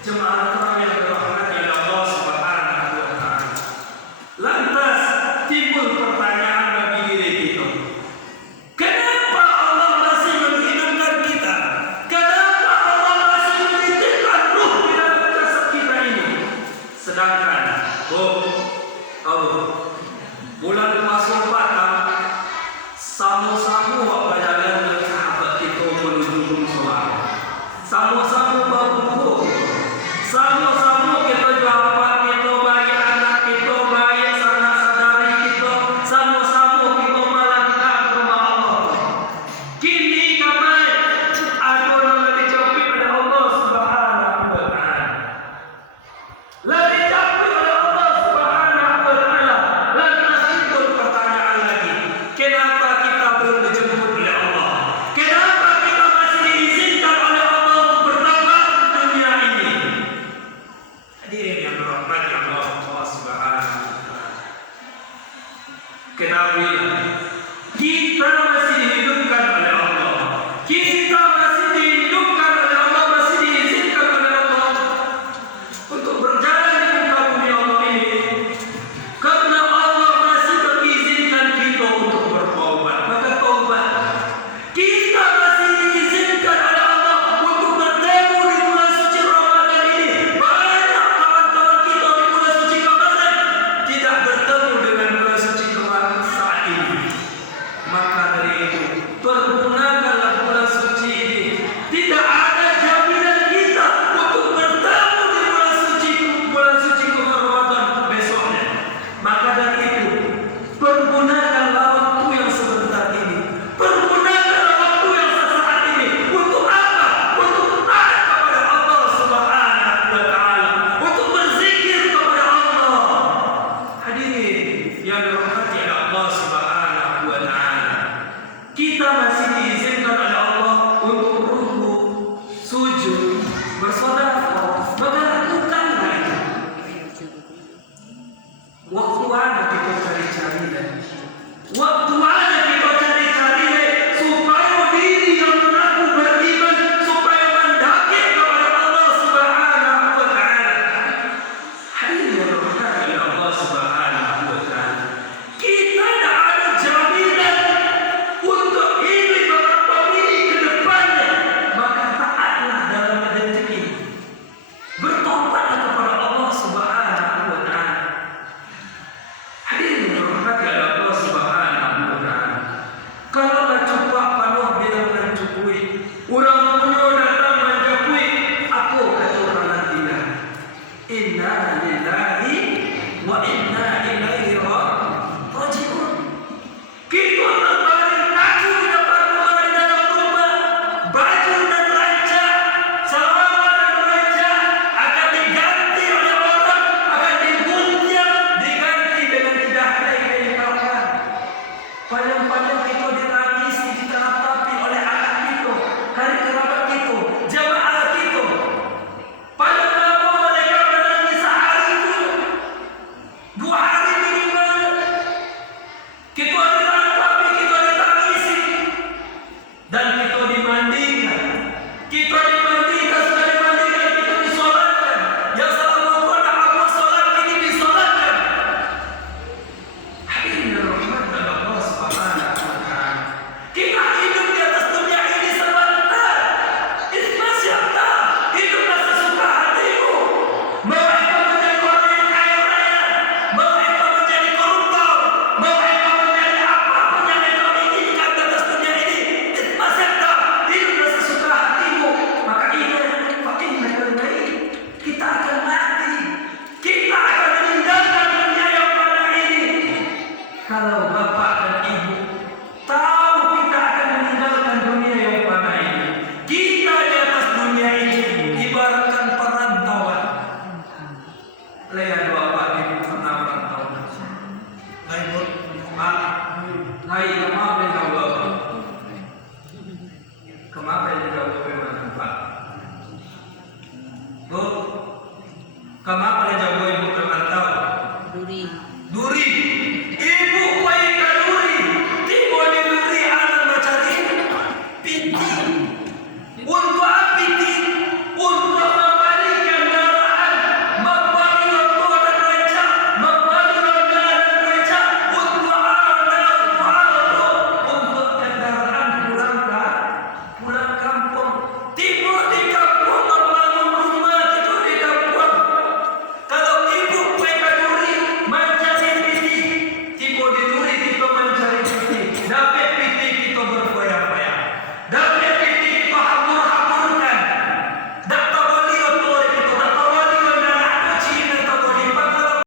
Jemaah Tuhan yang dirahmati oleh Allah Subhanahu wa taala. Lantas timbul pertanyaan bagi diri kita. Kenapa Allah masih menghidupkan kita? Kenapa Allah masih menitipkan ruh di dalam jasad kita ini? Sedangkan bulan masuk batang, sama-sama wak berjalan dengan sahabat kita menuju ke surga. Sama-sama berbuku, sama-sama kita jawab kita bagi anak kita, bagi sanak saudari kita, sama-sama kita melangkah ke rumah Allah. Kini kami ada yang dijawab oleh Allah Subhanahu wa taala. Dijawab oleh Allah Subhanahu wa taala. Lantas timbul pertanyaan lagi. Kenapa kita belum dijemput oleh Allah? Kenapa kita masih diizinkan oleh Allah untuk bertambah di dunia ini? Hadirin yang dirahmati Allah Subhanahu wa taala. Ketahuilah, kita masih dihidupkan oleh Allah. Kita masih dihidupkan oleh Allah, masih diizinkan oleh Allah untuk berjalan di muka bumi Allah ini. Karena Allah masih mengizinkan kita untuk bertaubat, maka taubat. Kita masih diizinkan oleh Allah untuk bertemu di bulan suci Ramadan ini. Banyak kawan-kawan kita di bulan suci kemarin tidak bertemu dengan bulan suci kemarin saat ini. Maka dari itu, pergunakanlah bulan suci ini. Tidak ada jaminan kita untuk bertemu di bulan suci Ramadan besoknya. Maka dari itu, pergunakanlah waktu yang sebentar ini. Pergunakanlah waktu yang sesaat ini. Untuk apa? Untuk taat kepada Allah Subhanahu wa taala. Untuk berzikir kepada Allah. Hadirin yang dirahmati oleh Allah Subhanahu wa taala. Kita masih diizinkan oleh Allah untuk rukuk, sujud, bersedekah. Maka lakukanlah itu. Waktu ada kita cari-cari dan waktu ada kita cari-cari supaya diri yang mengaku beriman supaya mendaki kepada Allah Subhanahu wa taala. Hadirin yang dirahmati oleh Allah Subhanahu wa taala. Kita tidak ada jaminan untuk ini beberapa ini ke depannya. Maka taatlah dalam detik ini. Bertobatlah kepada Allah Subhanahu wa taala. Hadirin yang dirahmati oleh Allah Subhanahu wa taala. Kalau cupak panuh bilang mencukui, orang punya datang menjapui, aku kata orang nantilah. Inna lillahi wa inna ilaihi raji'un. Kita terbaring kaku di depan rumah, di dalam rumah, baju dan ranca, selama dan ranca akan diganti oleh orang, akan digunjang, diganti dengan tidak ada yang dilakukan. Padahal kita ditangisi, diteratapi oleh anak kita, hari kerabat kita, jamaah kita. Padahal mereka menangis sehari itu, 2 hari minimal. Kita diratapi, kita ditangisi, dan kita dimandikan. Kita dimandikan, sudah dimandikan, kita disolatkan. Yang selama pada apa solat ini disolatkan. Hadirin yang dirahmati oleh Allah Subhanahu wa taala. Kita hidup di atas dunia ini sebentar. Ini masih ada. Hiduplah sesuka hatimu. Mau engkau menjadi orang yang kaya raya, mau engkau menjadi koruptor, mau engkau menjadi apapun yang engkau inginkan di atas dunia ini, itu masih ada. Hiduplah sesuka hatimu. Maka ingat, kita akan mati. Kita akan meninggalkan dunia yang pada ini. Kalau bapak dan ibu tahu kita akan meninggalkan dunia yang pada ini, kita di atas dunia ini ibaratkan perantauan. Lihat bapak ibu pernah merantau. Hai bu, mak, hai kemana kau bapak? Kemana kau bapak? Bu, kemana jauh